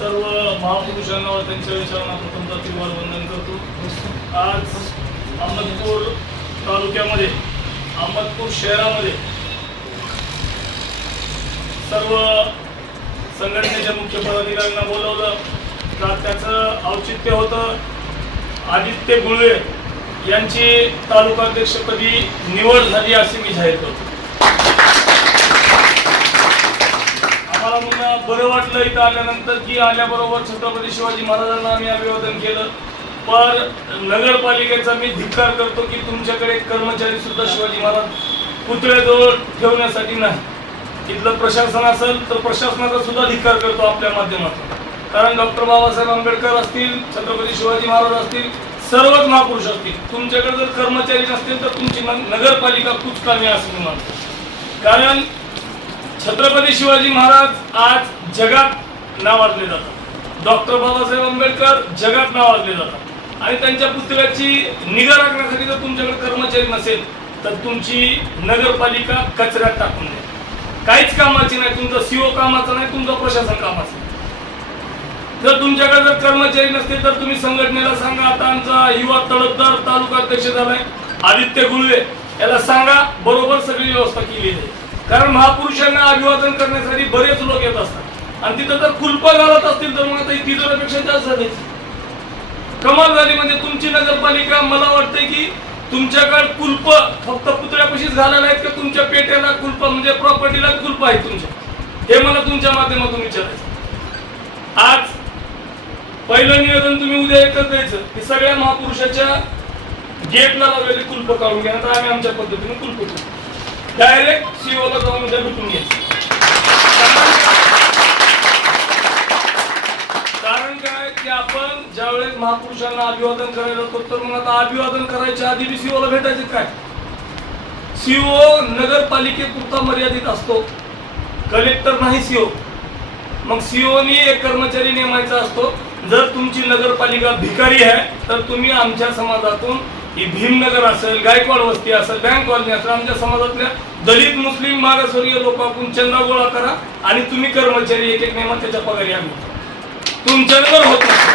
सर्व महापुरुषांना व त्यांच्या विचारांना प्रथम प्रतिभार वंदन करतो. आज अहमदपूर तालुक्यामध्ये अहमदपूर शहरामध्ये सर्व संघटनेच्या मुख्य पदाधिकाऱ्यांना बोलवलं. का त्याचं औचित्य होतं? आदित्य गुळवे यांची तालुकाध्यक्षपदी निवड झाली असे मी जाहीर करतो. वाटलं इथं आल्यानंतर की आल्याबरोबर छत्रपती शिवाजी महाराजांना आम्ही अभिवादन केलं. पण नगरपालिकेचा मी धिक्कार करतो की तुमच्याकडे कर्मचारी सुद्धा शिवाजी महाराज पुतळ्याजवळ ठेवण्यासाठी नाही. इथलं प्रशासन असेल तर प्रशासनाचा सुद्धा धिक्कार करतो आपल्या माध्यमातून. कारण डॉक्टर बाबासाहेब आंबेडकर असतील छत्रपती शिवाजी महाराज असतील सर्वच महापुरुष असतील. तुमच्याकडे जर कर्मचारी नसतील तर तुमची नगरपालिका कुचकामी असं मी कारण छत्रपती शिवाजी महाराज आज जगात नावाजले जातात. डॉक्टर बाबासाहेब आंबेडकर जगात नावाजले जातात. आणि त्यांच्या पुतळ्याची निगा राखण्यासाठी जर तुमच्याकडे कर्मचारी नसेल तर तुमची नगरपालिका कचऱ्यात टाकून द्या. काहीच कामाची नाही तुमचं सीओ कामाचं नाही तुमचं प्रशासन कामाचं जर तुमच्याकडे जर कर्मचारी नसतील तर तुम्ही संघटनेला सांगा आता आमचा युवा तडफदार तालुका अध्यक्ष झालाय आदित्य गुळवे याला सांगा बरोबर सगळी व्यवस्था केली जाईल. कारण महापुरुषांना अभिवादन करण्यासाठी बरेच लोक येत असतात. आणि तिथं जर कुलप घालत असतील तर मग आता ही तिजोऱ्यापेक्षा जास्त झाली कमाल झाली म्हणजे तुमची नगरपालिका मला वाटते की तुमच्याकडे कुलप फक्त पुतळ्यापाशीच घालायला आहेत का तुमच्या पेट्याला कुलप म्हणजे प्रॉपर्टीला कुलप आहेत तुमच्या? हे मला तुमच्या माध्यमातून विचारायचं आज पहिलं निवेदन तुम्ही उद्या एकच द्यायचं की सगळ्या महापुरुषाच्या गेटला लावलेली कुलप काढून घ्या तर आम्ही आमच्या पद्धतीने कुलप करू. डायरेक्ट सीओला जाऊन उद्या भेटून घ्यायचं कारण काय की आपण ज्यावेळेस महापुरुषांना अभिवादन करायला होतो तर मग आता अभिवादन करायच्या आधी बी सीओला भेटायचं काय सीओ नगरपालिकेपुरता मर्यादित असतो कलेक्टर नाही सीओ मग सीओनी एक कर्मचारी नेमायचा असतो जर तुमची नगरपालिका भिकारी आहे तर तुम्ही आमच्या समाजातून ही भीमनगर असेल गायकवाड वस्ती असेल बँक कॉलनी असेल आमच्या समाजातल्या दलित मुस्लिम मागासवर्गीय लोकांकडून चंदा गोळा करा आणि तुम्ही कर्मचारी एक एक नेमा त्याच्या पगारी आम्ही. तुमच्यावर होत नाही.